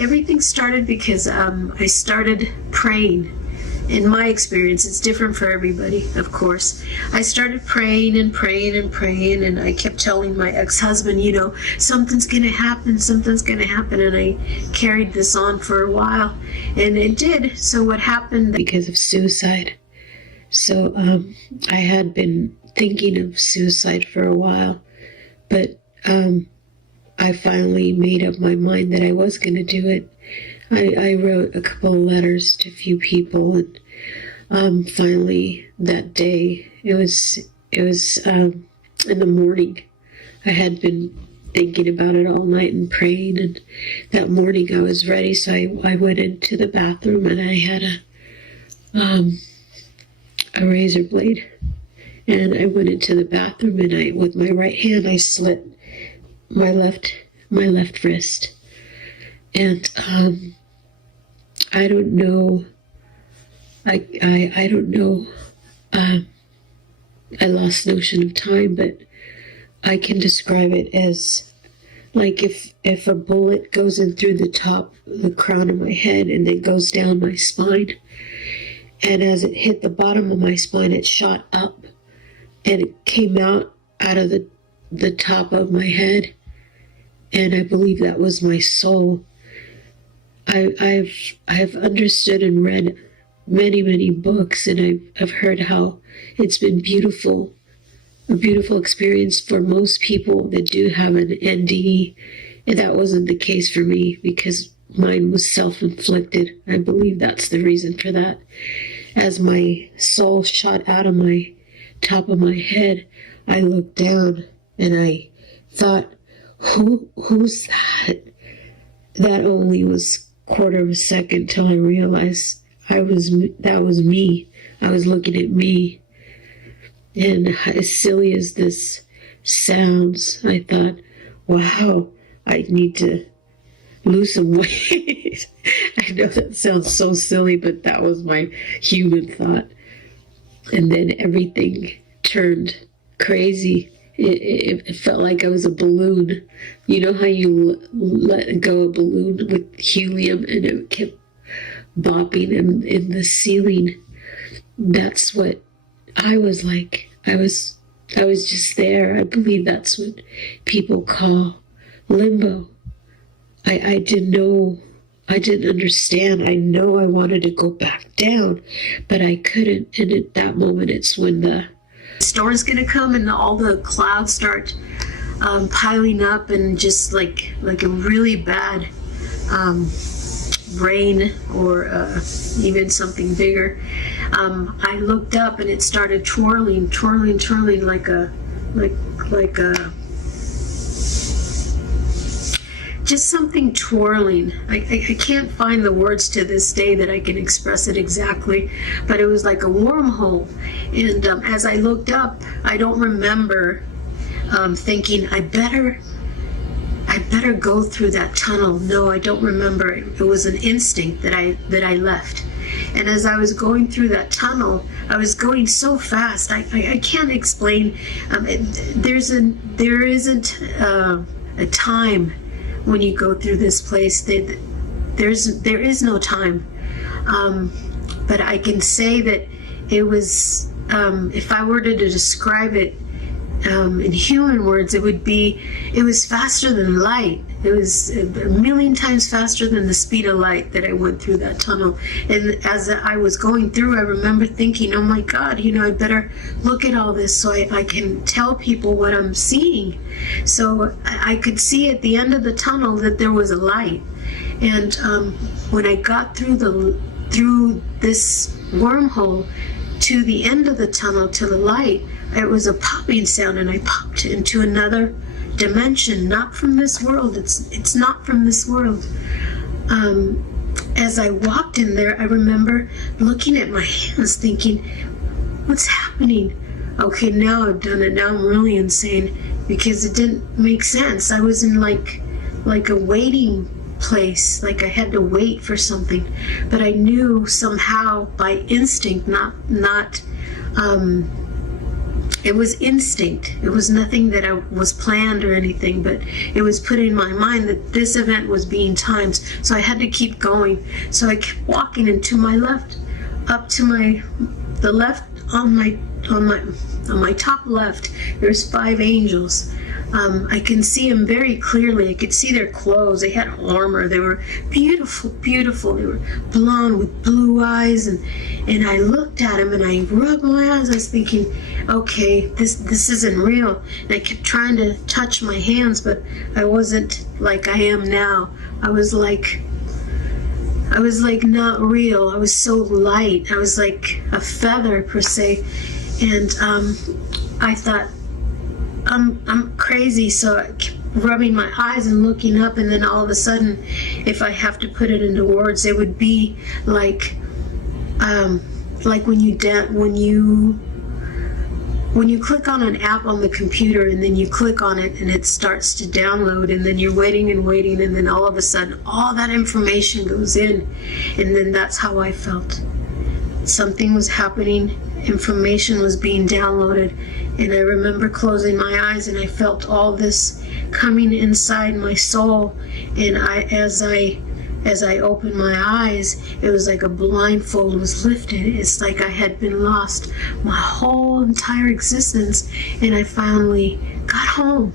Everything started because I started praying. In my experience, it's different for everybody, of course. I started praying and praying and praying, and I kept telling my ex-husband, something's going to happen, something's going to happen, and I carried this on for a while, and it did. So what happened? Because of suicide. So I had been thinking of suicide for a while, but I finally made up my mind that I was going to do it. I wrote a couple of letters to a few people, and finally that day, it was in the morning. I had been thinking about it all night and praying, and that morning I was ready, so I went into the bathroom, and I had a razor blade, and I went into the bathroom, and with my right hand I slit my left wrist. And I don't know. I don't know. I lost notion of time, but I can describe it as like if a bullet goes in through the crown of my head, and then goes down my spine. And as it hit the bottom of my spine, it shot up, and it came out of the top of my head. And I believe that was my soul. I've understood and read many books, and I've heard how it's been a beautiful experience for most people that do have an NDE, and that wasn't the case for me because mine was self-inflicted. I believe that's the reason for that. As my soul shot out of my top of my head, I looked down and I thought, who's that? That only was quarter of a second till I realized that was me. I was looking at me. And as silly as this sounds, I thought, wow, I need to lose some weight. I know that sounds so silly, but that was my human thought. And then everything turned crazy. It felt like I was a balloon. You know how you let go a balloon with helium and it kept bopping in the ceiling? That's what I was like. I was just there. I believe that's what people call limbo. I didn't know. I didn't understand. I know I wanted to go back down, but I couldn't. And at that moment, it's when the storm's going to come and all the clouds start piling up, and just like a really bad rain or even something bigger. I looked up and it started twirling like a just something twirling. I can't find the words to this day that I can express it exactly, but it was like a wormhole. And as I looked up, I don't remember thinking, I better go through that tunnel. No, I don't remember. It was an instinct that I left. And as I was going through that tunnel, I was going so fast. I can't explain. There isn't a time when you go through this place. There is no time. But I can say that it was, if I were to describe it in human words, it was faster than light. It was a million times faster than the speed of light that I went through that tunnel. And as I was going through, I remember thinking, oh my God, I better look at all this so I can tell people what I'm seeing. So I could see at the end of the tunnel that there was a light. And when I got through this wormhole to the end of the tunnel, to the light, it was a popping sound, and I popped into another dimension, not from this world. It's not from this world. As I walked in there, I remember looking at my hands thinking, what's happening? Okay, now I've done it. Now I'm really insane, because it didn't make sense. I was in like a waiting place, like I had to wait for something, but I knew somehow by instinct, not it was instinct. It was nothing that I was planned or anything, but it was put in my mind that this event was being timed. So I had to keep going. So I kept walking, and to my left, up to the left, on my top left, there's 5 angels. I can see them very clearly. I could see their clothes. They had armor. They were beautiful, beautiful. They were blonde with blue eyes, and I looked at them and I rubbed my eyes. I was thinking, okay, this isn't real. And I kept trying to touch my hands, but I wasn't like I am now. I was like not real. I was so light. I was like a feather per se. And I thought, I'm crazy, so I kept rubbing my eyes and looking up, and then all of a sudden, if I have to put it into words, it would be like when you click on an app on the computer, and then you click on it and it starts to download, and then you're waiting and waiting, and then all of a sudden all that information goes in, and then that's how I felt. Something was happening, information was being downloaded, and I remember closing my eyes, and I felt all this coming inside my soul, and as I opened my eyes, it was like a blindfold was lifted. It's like I had been lost my whole entire existence, and I finally got home.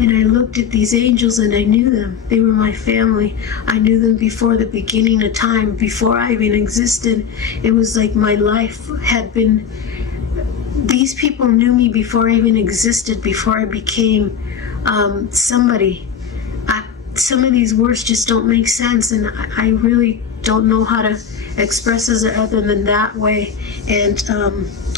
And I looked at these angels, and I knew them. They were my family. I knew them before the beginning of time, before I even existed. It was like my life had been... These people knew me before I even existed, before I became somebody. Some of these words just don't make sense, and I really don't know how to express it other than that way. And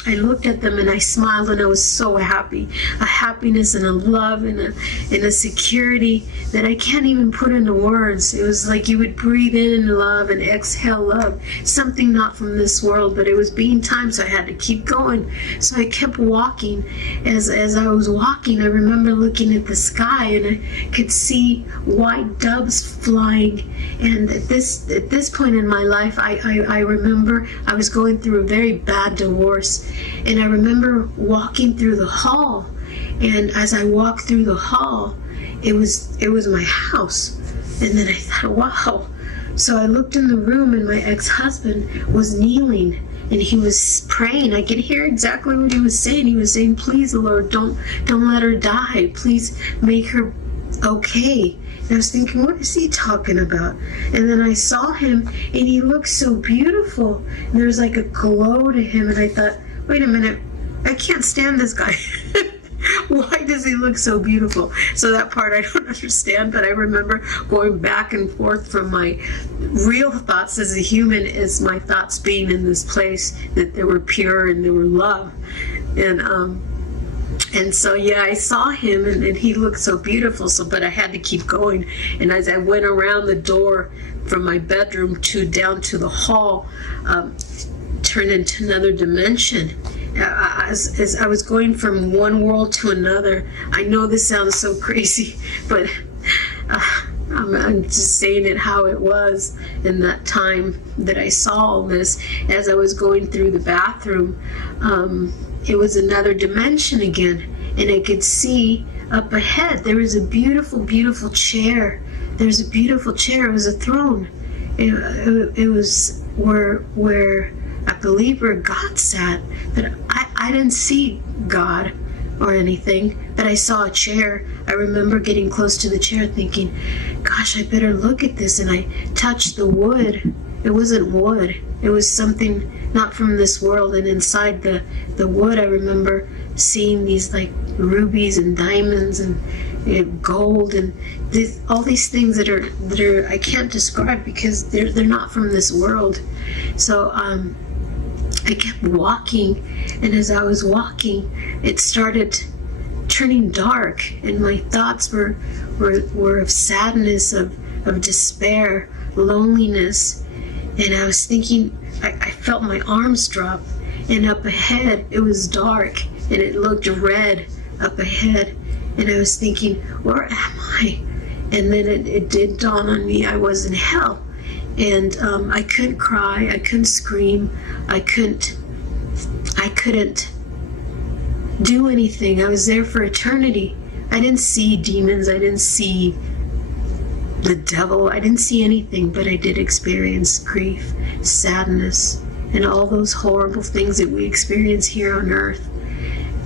I looked at them and I smiled, and I was so happy. A happiness and a love and a security that I can't even put into words. It was like you would breathe in love and exhale love. Something not from this world, but it was being time, so I had to keep going. So I kept walking. As I was walking, I remember looking at the sky, and I could see white doves flying. And at this point in my life, I remember I was going through a very bad divorce. And I remember walking through the hall, and as I walked through the hall, it was my house. And then I thought, wow. So I looked in the room, and my ex-husband was kneeling, and he was praying. I could hear exactly what he was saying. He was saying, please, Lord, don't let her die. Please make her okay. And I was thinking, what is he talking about? And then I saw him, and he looked so beautiful. And there was like a glow to him, and I thought, wait a minute, I can't stand this guy. Why does he look so beautiful? So that part I don't understand, but I remember going back and forth from my real thoughts as a human as my thoughts being in this place, that they were pure and they were love. And so, yeah, I saw him, and he looked so beautiful, but I had to keep going. And as I went around the door from my bedroom down to the hall, turned into another dimension. As I was going from one world to another. I know this sounds so crazy, but I'm just saying it how it was in that time that I saw all this. As I was going through the bathroom, it was another dimension again, and I could see up ahead there was a beautiful, beautiful chair. There's a beautiful chair. It was a throne. It was where I believe where God sat, but I didn't see God or anything, but I saw a chair. I remember getting close to the chair thinking, gosh, I better look at this, and I touched the wood. It wasn't wood. It was something not from this world, and inside the wood I remember seeing these like rubies and diamonds and gold and all these things that are I can't describe because they're not from this world. So I kept walking, and as I was walking, it started turning dark, and my thoughts were of sadness, of despair, loneliness. And I was thinking, I felt my arms drop, and up ahead it was dark, and it looked red up ahead, and I was thinking, where am I? And then it did dawn on me, I was in hell. And I couldn't cry, I couldn't scream, I couldn't do anything. I was there for eternity. I didn't see demons. I didn't see the devil. I didn't see anything, but I did experience grief, sadness, and all those horrible things that we experience here on earth.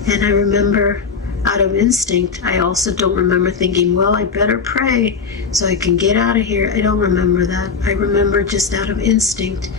And I remember, out of instinct, I also don't remember thinking, well, I better pray so I can get out of here. I don't remember that. I remember just out of instinct